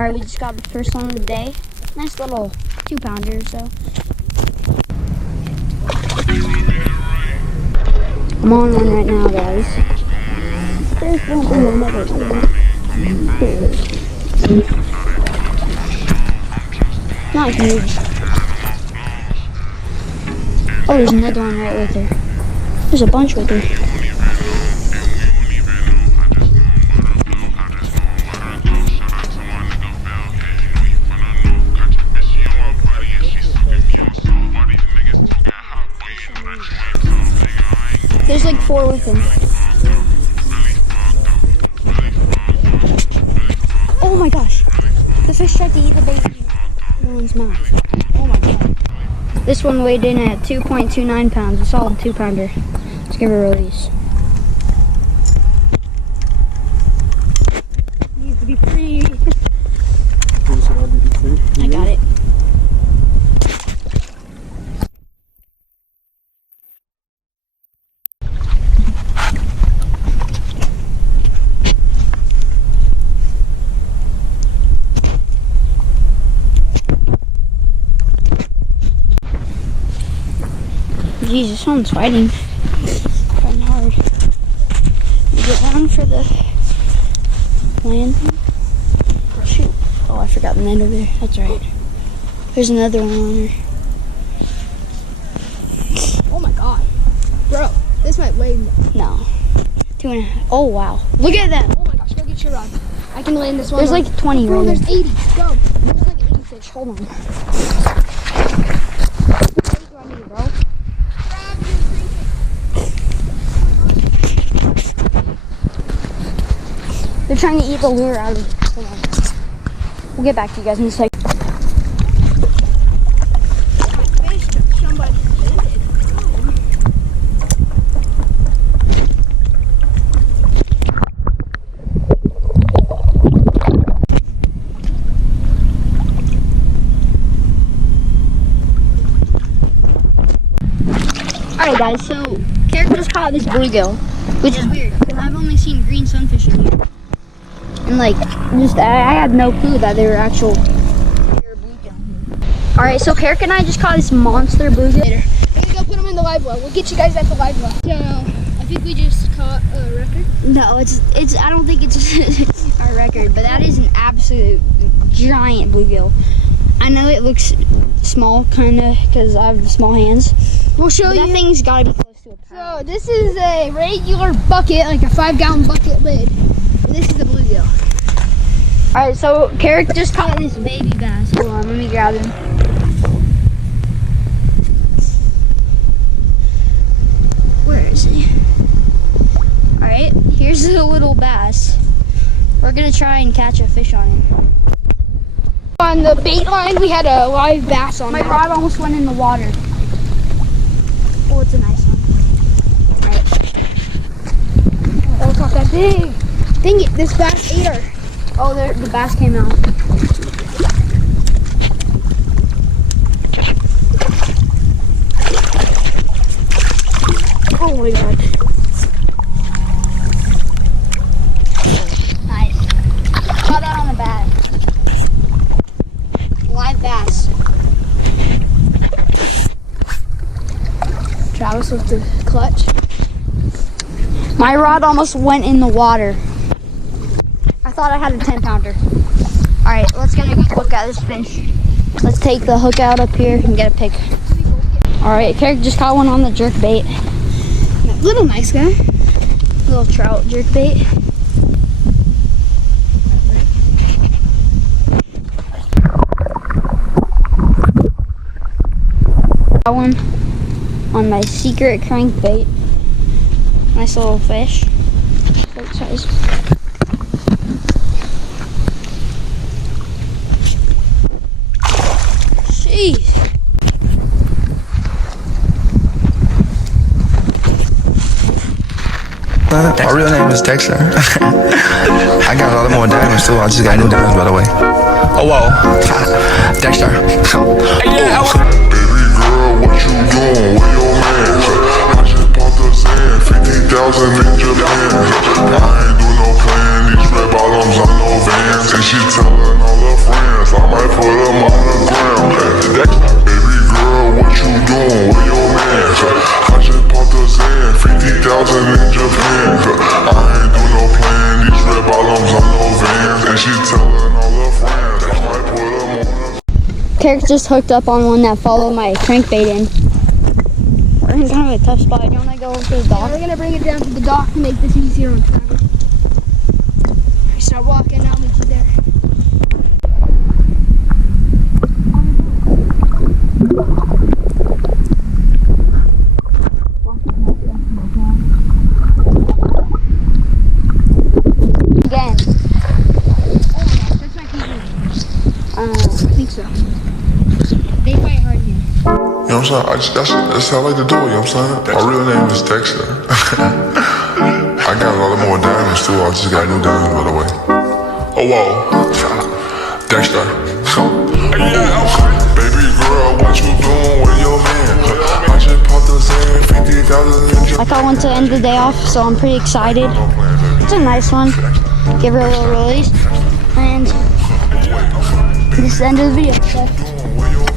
Alright, we just got the first one of the day. Nice little 2-pounder, so. I'm on one right now, guys. There's another one. Not huge. Oh, there's another one right there. There's a bunch right there. There's like 4 with him. Oh my gosh. The fish tried to eat the baby in one's mouth. Oh my god. This one weighed in at 2.29 pounds. A solid 2-pounder. Let's give it a release. Needs to be free. I got it. Jeez, this one's fighting. Fighting hard. Get down for the land. Shoot. Oh, I forgot the net over there. That's right. There's another one on there. Oh my god. Bro, this might weigh more. No. 2.5. Oh, wow. Look at that. Oh my gosh, go get your rod. I can land this one. There's like 20 Bro, right there's there. 80. Go. There's like 80 fish. Hold on. Bro. They're trying to eat the lure out of it. Hold on. We'll get back to you guys in a second. Alright guys, so Carrick just caught this bluegill, which is weird because I've only seen green sunfish in here. And like, I had no clue that they were actual bluegill. Alright, so Carrick and I just caught this monster bluegill. We're gonna go put them in the live well. We'll get you guys at the live well. So, I think we just caught a record. No, it's I don't think it's our record, but that is an absolute giant bluegill. I know it looks small, kind of, because I have small hands. We'll show But you. that thing's got to be close to a pound. So this is a regular bucket, like a 5-gallon bucket lid. This is a bluegill. All right, so Carrick just caught this baby bass. Hold on, let me grab him. Where is he? All right, here's a little bass. We're gonna try and catch a fish on him. On the bait line, we had a live bass on My there. rod almost went in the water. Oh, it's a nice one. All right. Oh, it's not that big. Dang it, this bass ate her. Oh, there, the bass came out. Oh my god. Nice. Caught that on the bat. Live bass. Travis with the clutch. My rod almost went in the water. I thought I had a 10-pounder. All right, let's get a good look at this fish. Let's take the hook out up here and get a pick. All right, Carrick just caught one on the jerk bait. Little nice guy. Little trout jerk bait. That one on my secret crankbait. Nice little fish. Great size. Jeez. My real name is Dexter. I got a lot more diamonds too. I just got new diamonds, by the way. Oh, whoa. Dexter. Yeah, Baby girl, what you doing? Where your man? I just popped a Zan, 50,000 in Japan. I ain't do no plan, these red bottoms, I'm no Vans. And she telling all her Carrick's just hooked up on one that followed my crankbait in. We're in kind of a tough spot. You want to go over to the dock? We're gonna bring it down to the dock to make this easier on Travis. Start walking, I'll meet you there. Again. That's my people. Uh, I think so. They fight hard here. You know what I'm saying? That's how I like to do it, you know what I'm saying? My real name is Dexter. I got a lot more diamonds too, I just got new diamonds by the way. Oh whoa, Dexter. Baby girl, what you doing with your man? I just popped the sand, 50,000 in I caught one to end the day off, so I'm pretty excited. It's a nice one. Give her a little release. And this is the end of the video. So.